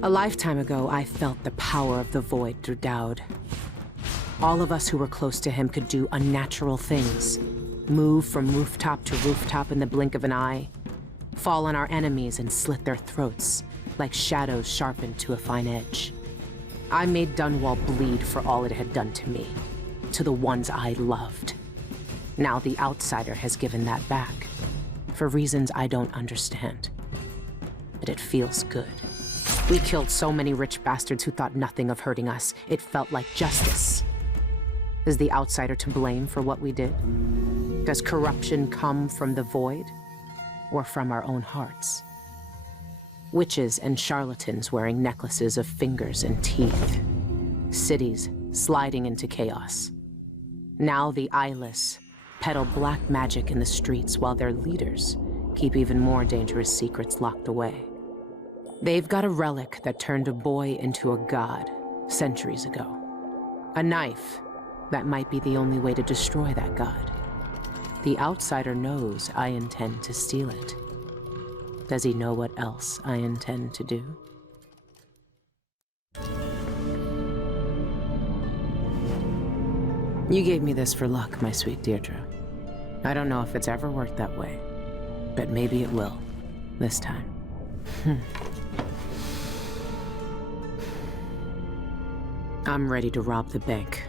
A lifetime ago, I felt the power of the void through Dowd. All of us who were close to him could do unnatural things. Move from rooftop to rooftop in the blink of an eye. Fall on our enemies and slit their throats, like shadows sharpened to a fine edge. I made Dunwall bleed for all it had done to me, to the ones I loved. Now the outsider has given that back, for reasons I don't understand. But it feels good. We killed so many rich bastards who thought nothing of hurting us. It felt like justice. Is the outsider to blame for what we did? Does corruption come from the void, or from our own hearts? Witches and charlatans wearing necklaces of fingers and teeth. Cities sliding into chaos. Now the eyeless peddle black magic in the streets while their leaders keep even more dangerous secrets locked away. They've got a relic that turned a boy into a god centuries ago. A knife that might be the only way to destroy that god. The outsider knows I intend to steal it. Does he know what else I intend to do? You gave me this for luck, my sweet Deirdre. I don't know if it's ever worked that way, but maybe it will, this time. I'm ready to rob the bank.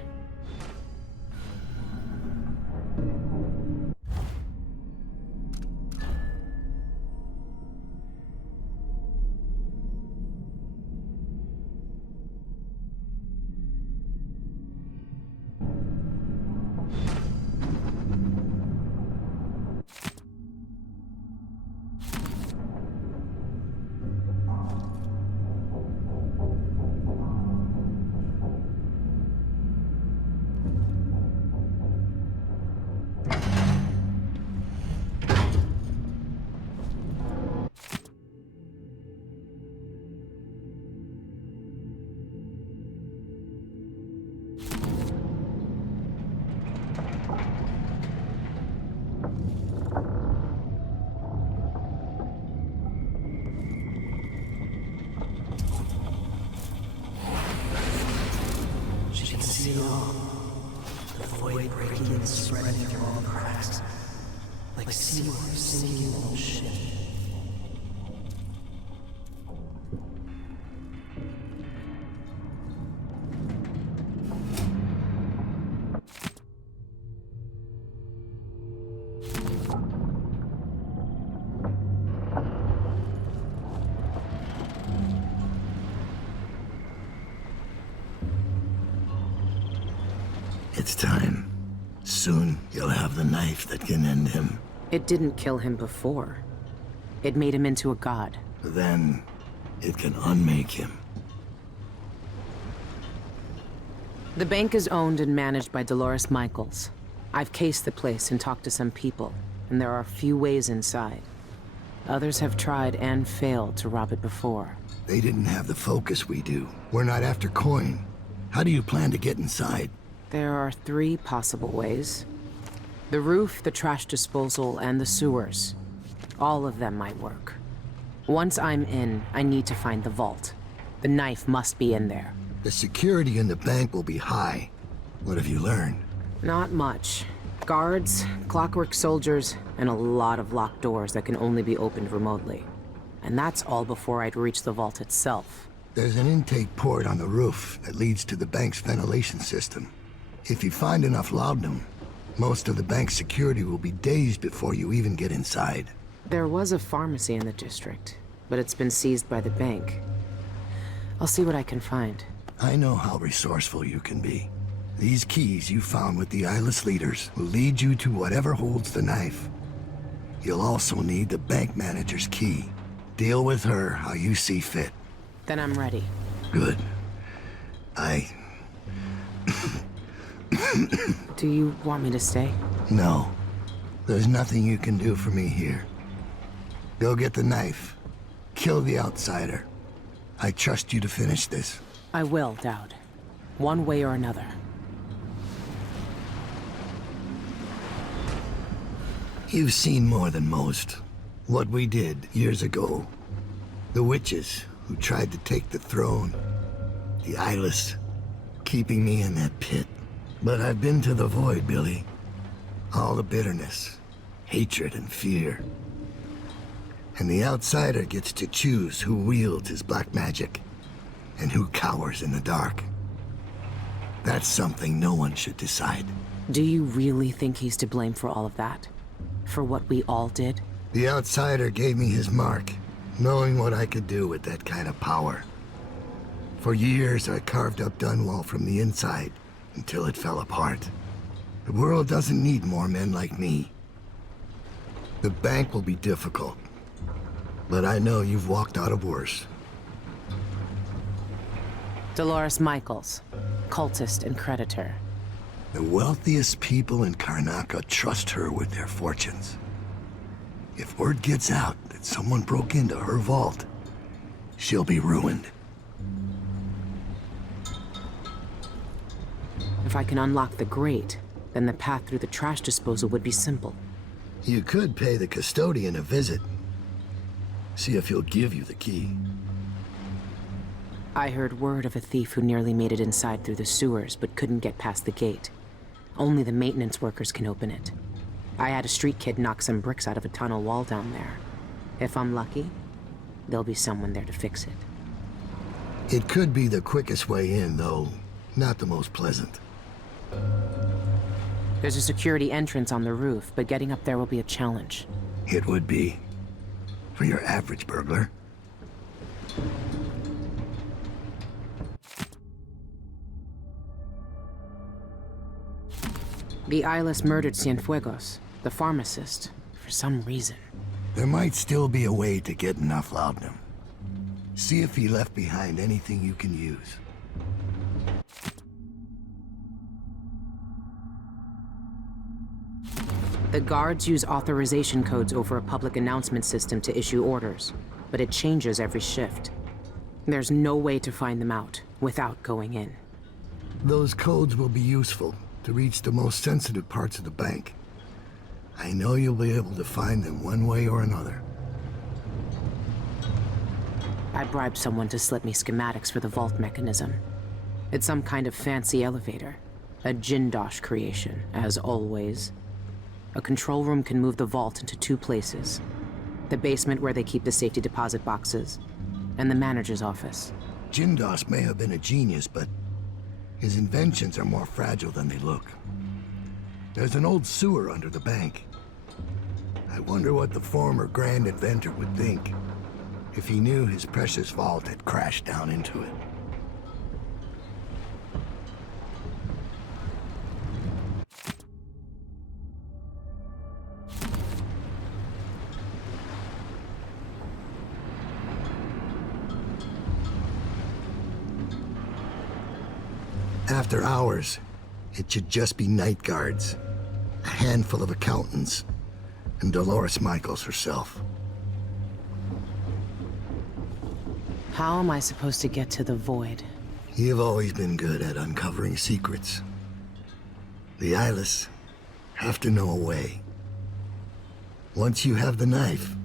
It's time. Soon, you'll have the knife that can end him. It didn't kill him before. It made him into a god. Then, it can unmake him. The bank is owned and managed by Dolores Michaels. I've cased the place and talked to some people, and there are few ways inside. Others have tried and failed to rob it before. They didn't have the focus we do. We're not after coin. How do you plan to get inside? There are 3 possible ways. The roof, the trash disposal, and the sewers. All of them might work. Once I'm in, I need to find the vault. The knife must be in there. The security in the bank will be high. What have you learned? Not much. Guards, clockwork soldiers, and a lot of locked doors that can only be opened remotely. And that's all before I'd reach the vault itself. There's an intake port on the roof that leads to the bank's ventilation system. If you find enough laudanum, most of the bank's security will be dazed before you even get inside. There was a pharmacy in the district, but it's been seized by the bank. I'll see what I can find. I know how resourceful you can be. These keys you found with the eyeless leaders will lead you to whatever holds the knife. You'll also need the bank manager's key. Deal with her how you see fit. Then I'm ready. Good. Do you want me to stay? No. There's nothing you can do for me here. Go get the knife. Kill the outsider. I trust you to finish this. I will, Dowd. One way or another. You've seen more than most. What we did years ago. The witches, who tried to take the throne. The eyeless, keeping me in that pit. But I've been to the void, Billy. All the bitterness, hatred, and fear. And the outsider gets to choose who wields his black magic and who cowers in the dark. That's something no one should decide. Do you really think he's to blame for all of that? For what we all did? The outsider gave me his mark, knowing what I could do with that kind of power. For years, I carved up Dunwall from the inside until it fell apart. The world doesn't need more men like me. The bank will be difficult, but I know you've walked out of worse. Dolores Michaels, cultist and creditor. The wealthiest people in Karnaca trust her with their fortunes. If word gets out that someone broke into her vault, she'll be ruined. If I can unlock the grate, then the path through the trash disposal would be simple. You could pay the custodian a visit. See if he'll give you the key. I heard word of a thief who nearly made it inside through the sewers, but couldn't get past the gate. Only the maintenance workers can open it. I had a street kid knock some bricks out of a tunnel wall down there. If I'm lucky, there'll be someone there to fix it. It could be the quickest way in, though not the most pleasant. There's a security entrance on the roof, but getting up there will be a challenge. It would be. For your average burglar. The eyeless murdered Cienfuegos, the pharmacist, for some reason. There might still be a way to get enough laudanum. See if he left behind anything you can use. The guards use authorization codes over a public announcement system to issue orders, but it changes every shift. There's no way to find them out without going in. Those codes will be useful to reach the most sensitive parts of the bank. I know you'll be able to find them one way or another. I bribed someone to slip me schematics for the vault mechanism. It's some kind of fancy elevator. A Jindosh creation, as always. A control room can move the vault into two places. The basement where they keep the safety deposit boxes, and the manager's office. Jindosh may have been a genius, but his inventions are more fragile than they look. There's an old sewer under the bank. I wonder what the former grand inventor would think if he knew his precious vault had crashed down into it. After hours, it should just be night guards, a handful of accountants, and Dolores Michaels herself. How am I supposed to get to the void? You've always been good at uncovering secrets. The eyeless have to know a way. Once you have the knife,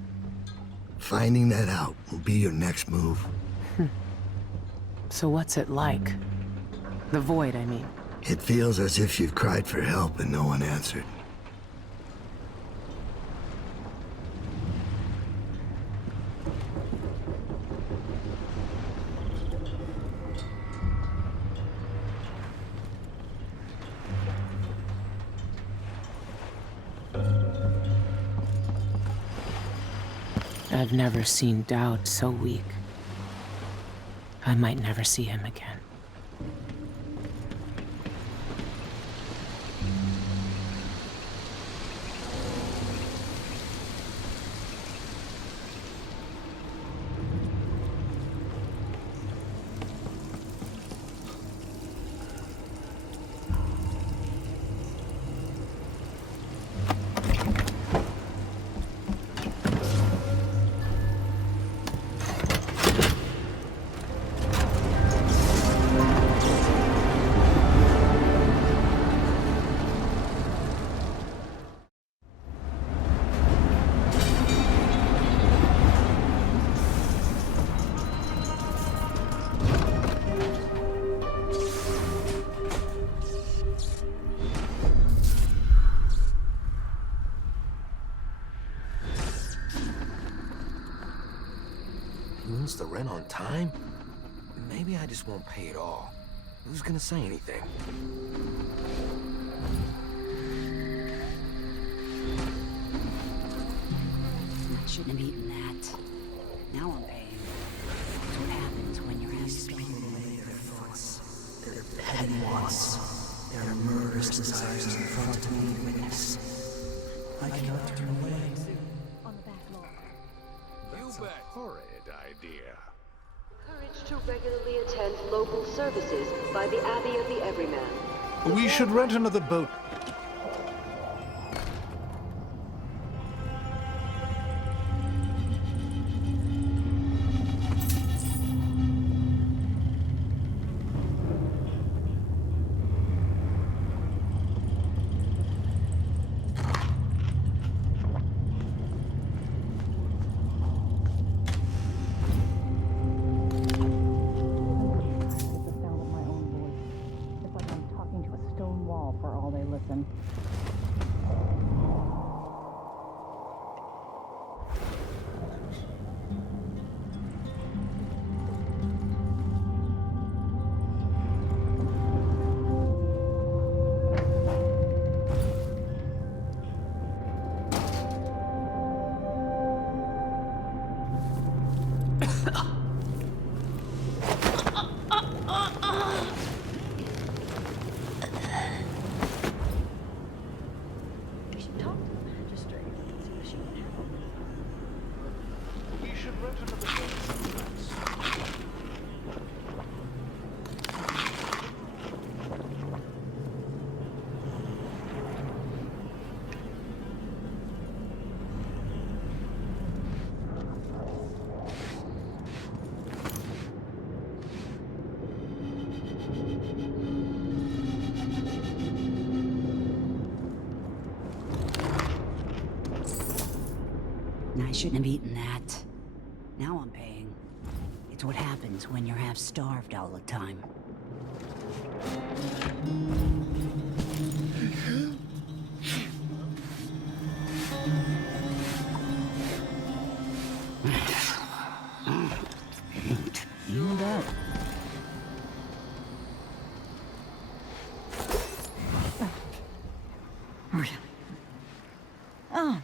finding that out will be your next move. So what's it like? The void, I mean. It feels as if you've cried for help and no one answered. I've never seen Dowd so weak. I might never see him again. months, the rent on time? Maybe I just won't pay it all. Who's gonna say anything? I shouldn't have eaten that. Now I'm paying. That's what happens when you're asked to Relay their thoughts, their petty wants, their murderous desires in front of me witness. I cannot turn away. On the back lawn. That's a Horrid idea. Encouraged to regularly attend local services by the Abbey of the Everyman. We should rent another boat. I shouldn't have eaten that. Now I'm paying. It's what happens when you're half starved all the time. You bet. Oh.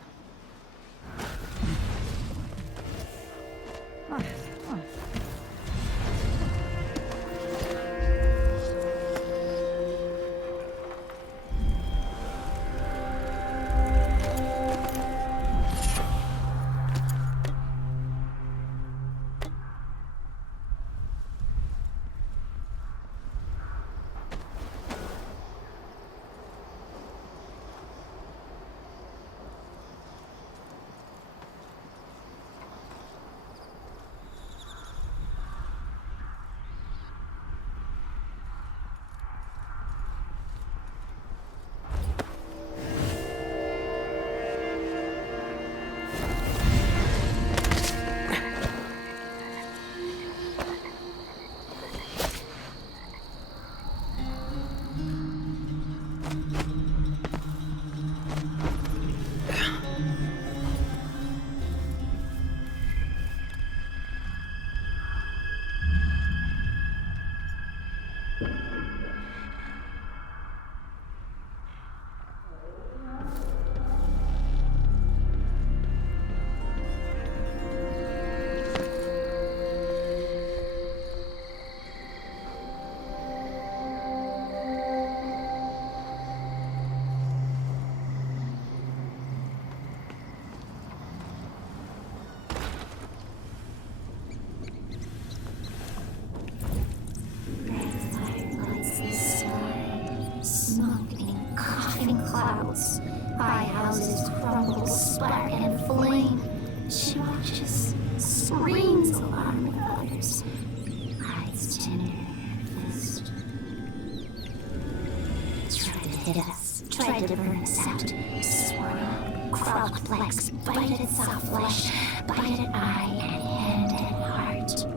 High houses crumble, spark and flame. She watches, screams alarm with others. Hides tender in her fist. Tried to hit us, tried to burn us out. Swirl, crawled flex, bited at soft flesh, bited eye and hand and heart.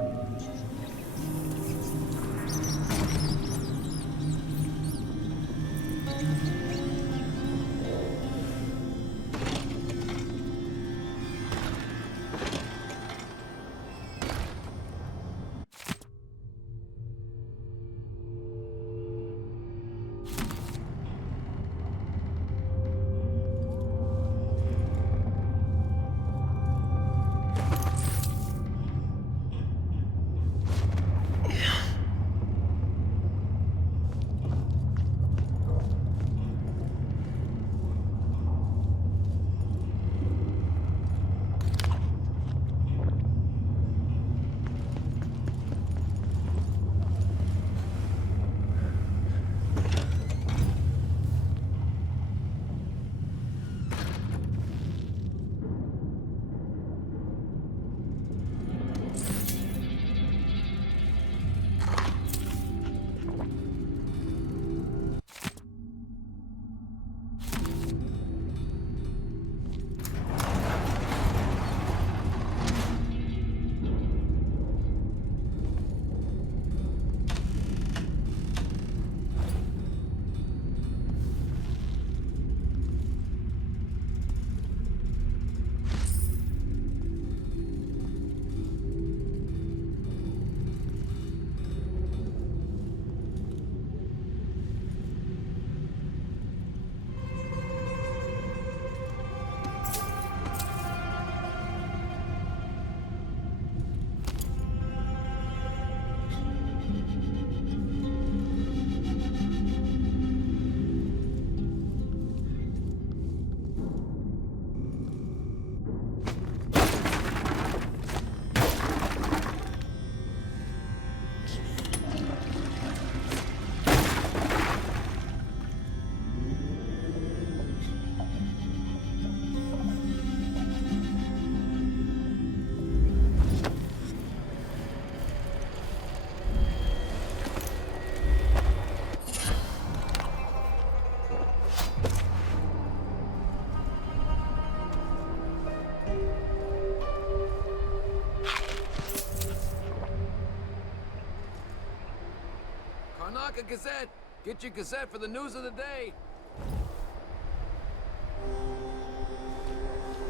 Karnaka Gazette. Get your Gazette for the news of the day.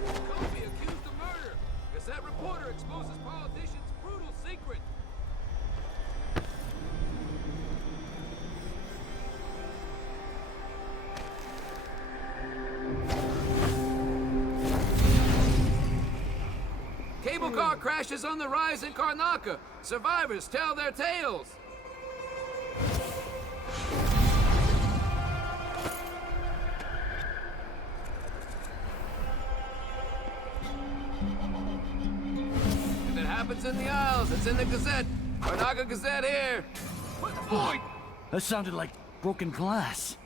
Kobe accused of murder. Gazette reporter exposes politician's brutal secret. Cable car crashes on the rise in Karnaka. Survivors tell their tales. If it happens in the Isles, it's in the Gazette. Karnaka Gazette here. What the boy? That sounded like broken glass.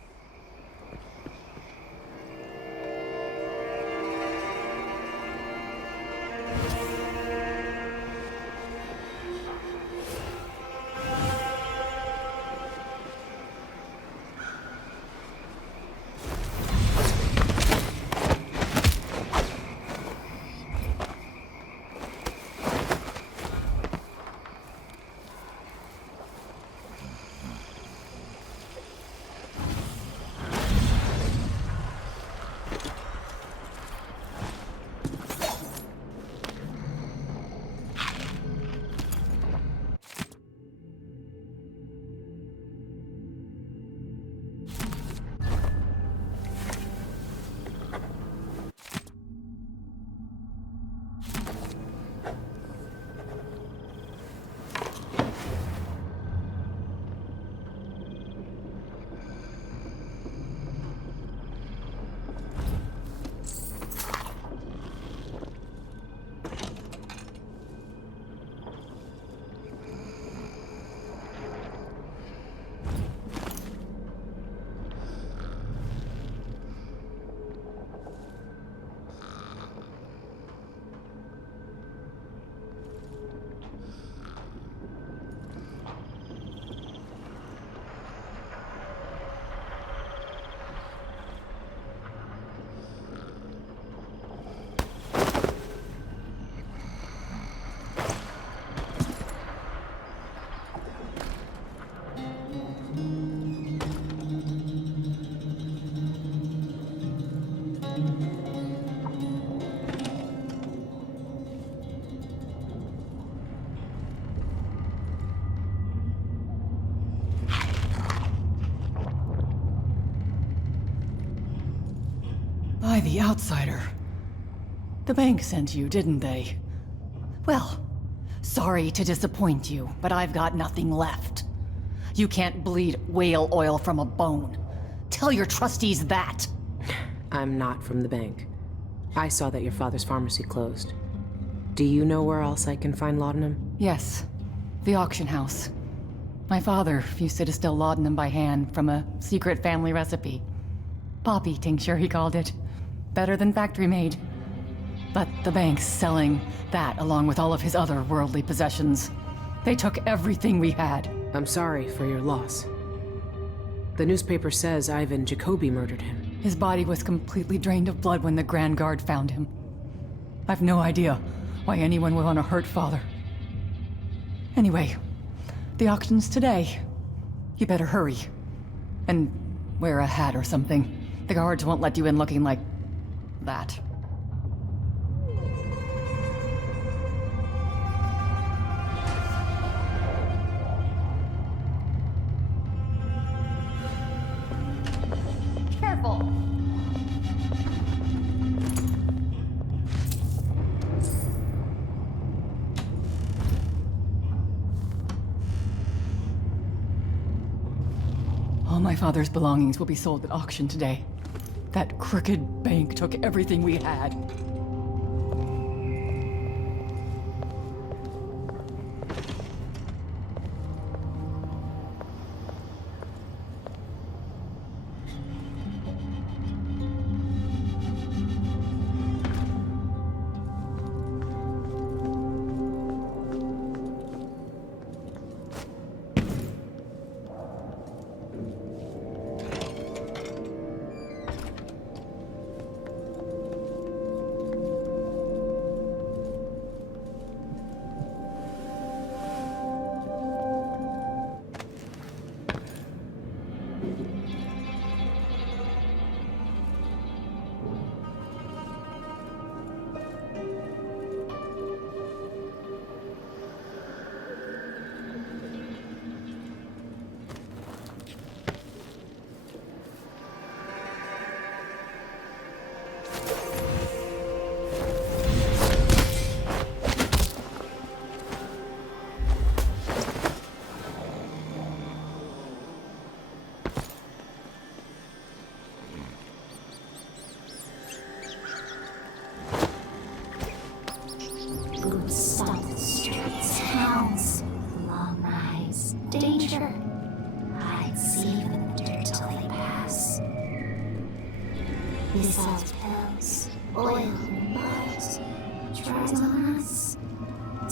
By the outsider. The bank sent you, didn't they? Well, sorry to disappoint you, but I've got nothing left. You can't bleed whale oil from a bone. Tell your trustees that. I'm not from the bank. I saw that your father's pharmacy closed. Do you know where else I can find laudanum? Yes, the auction house. My father used to distill laudanum by hand from a secret family recipe. Poppy tincture, he called it. Better than factory-made. But the bank's selling that along with all of his other worldly possessions. They took everything we had. I'm sorry for your loss. The newspaper says Ivan Jacoby murdered him. His body was completely drained of blood when the Grand Guard found him. I've no idea why anyone would want to hurt Father. Anyway, the auction's today. You better hurry. And wear a hat or something. The guards won't let you in looking like that. Careful! All my father's belongings will be sold at auction today. That crooked bank took everything we had. draws on us.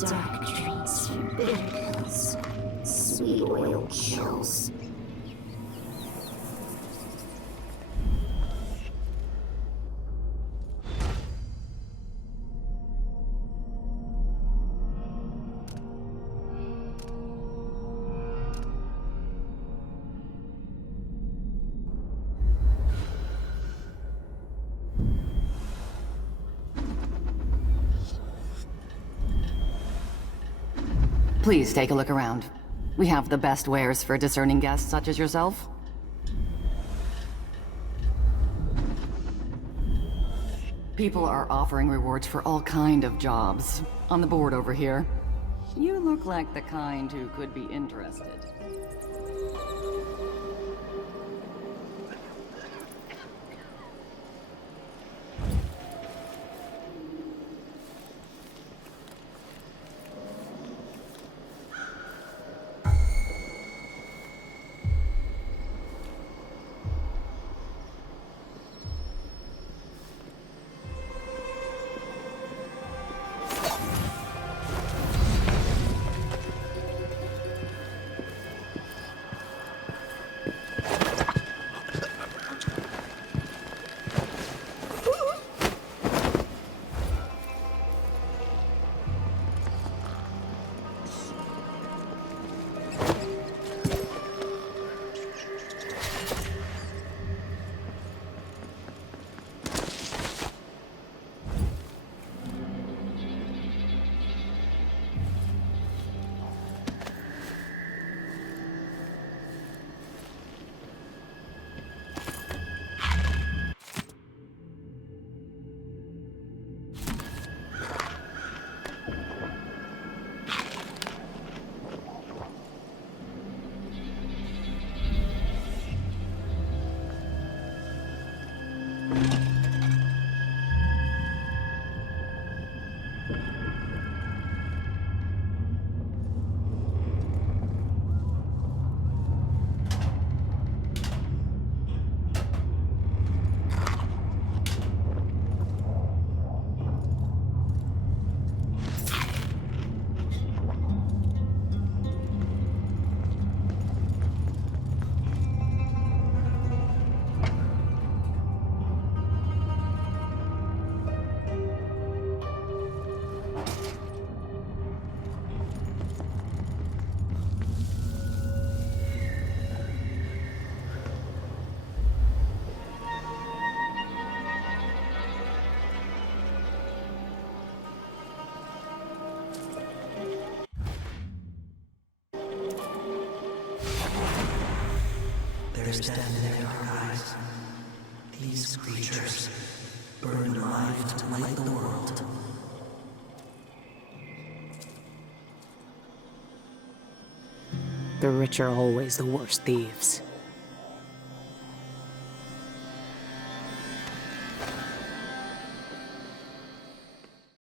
Dark drinks for bitter pills. Sweet oil kills. Please take a look around. We have the best wares for discerning guests such as yourself. People are offering rewards for all kind of jobs. On the board over here. You look like the kind who could be interested. There's death in our eyes. These creatures burn alive to light the world. The rich are always the worst thieves.